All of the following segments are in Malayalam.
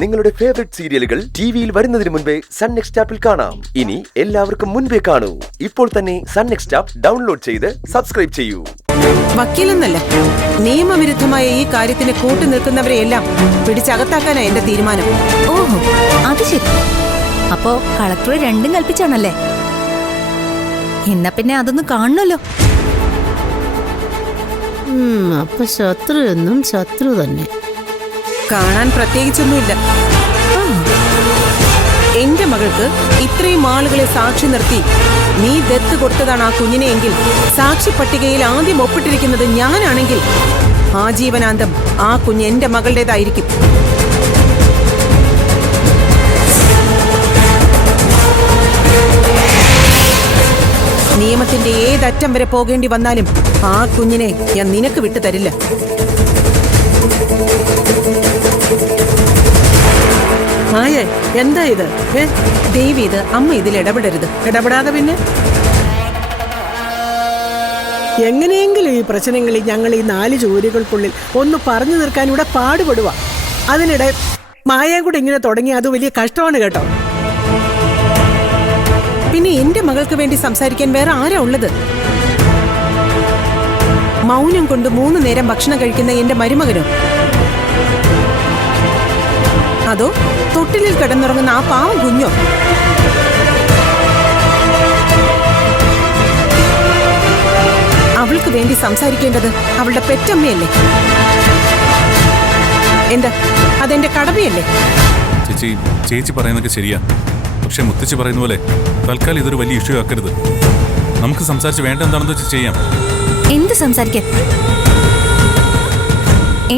നിങ്ങളുടെ ഫേവറേറ്റ് സീരിയലുകൾ ടിവിയിൽ വരുന്നതിന് മുൻപേ സൺ നെക്സ്റ്റ് ആപ്പിൽ കാണാം. ഇനി എല്ലാവർക്കും മുൻപേ കാണൂ. ഇപ്പോൾ തന്നെ സൺ നെക്സ്റ്റ് ആപ്പ് ഡൗൺലോഡ് ചെയ്ത് സബ്സ്ക്രൈബ് ചെയ്യൂ. വക്കീലെന്നല്ല, നിയമവിരുദ്ധമായ ഈ കാര്യത്തിന് കൂട്ടുനിൽക്കുന്നവരെയെല്ലാം പിടിച്ചകത്താക്കാനാ എന്റെ തീരുമാനം. ഓഹോ, അത് ശരി. അപ്പോ കളക്ടർ രണ്ടും കൽപ്പിച്ചാണല്ലേ? എന്നാ പിന്നെ അതൊന്നും കാണണല്ലോ. അപ്പൊ ശത്രു എന്നും ശത്രു തന്നെ. കാണാൻ പ്രത്യേകിച്ചൊന്നുമില്ല. എന്റെ മകൾക്ക് ഇത്രയും ആളുകളെ സാക്ഷി നിർത്തി നീ ദത്ത് കൊടുത്തതാണ് ആ കുഞ്ഞിനെ എങ്കിൽ, സാക്ഷി പട്ടികയിൽ ആദ്യം ഒപ്പിട്ടിരിക്കുന്നത് ഞാനാണെങ്കിൽ ആജീവനാന്തം ആ കുഞ്ഞ് എന്റെ മകളുടേതായിരിക്കും. നിയമത്തിന്റെ ഏതറ്റം വരെ പോകേണ്ടി വന്നാലും ആ കുഞ്ഞിനെ ഞാൻ നിനക്ക് വിട്ടു തരില്ല. മായേ, എന്താ ഇത്? ദേവി, ഇത് അമ്മ ഇതിൽ ഇടപെടരുത്. ഇടപെടാതെ പിന്നെ എങ്ങനെയെങ്കിലും ഈ പ്രശ്നങ്ങളിൽ ഞങ്ങൾ ഈ 4 ചുവരുകൾക്കുള്ളിൽ ഒന്ന് പറഞ്ഞു നിർക്കാൻ ഇവിടെ പാടുപെടുക. അതിനിടെ മായയും കൂടെ ഇങ്ങനെ തുടങ്ങി, അത് വലിയ കഷ്ടമാണ് കേട്ടോ. പിന്നെ എന്റെ മകൾക്ക് വേണ്ടി സംസാരിക്കാൻ വേറെ ആരാ ഉള്ളത്? മൗനം കൊണ്ട് 3 നേരം ഭക്ഷണം കഴിക്കുന്ന എന്റെ മരുമകനോ? അതോ തൊട്ടിലിൽ കിടന്നുറങ്ങുന്ന ആ പാവം കുഞ്ഞോ? അവൾക്ക് വേണ്ടി സംസാരിക്കേണ്ടത് അവളുടെ പെറ്റമ്മയല്ലേ? എന്താ, അതെന്റെ കടമയല്ലേ? ചേച്ചി പറയുന്നതൊക്കെ ശരിയാ. പക്ഷെ മുത്തച്ഛി പറയുന്ന പോലെ തൽക്കാലം ഇതൊരു വലിയ ഇഷ്യൂ ആക്കരുത്. നമുക്ക് സംസാരിച്ച് വേണ്ട എന്താണെന്ന് വെച്ച് ചെയ്യാം. എന്ത് സംസാരിക്കാൻ?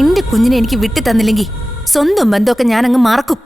എന്റെ കുഞ്ഞിനെ എനിക്ക് വിട്ടു തന്നില്ലെങ്കിൽ സ്വന്തം ബന്ധമൊക്കെ ഞാൻ അങ്ങ് മറക്കും.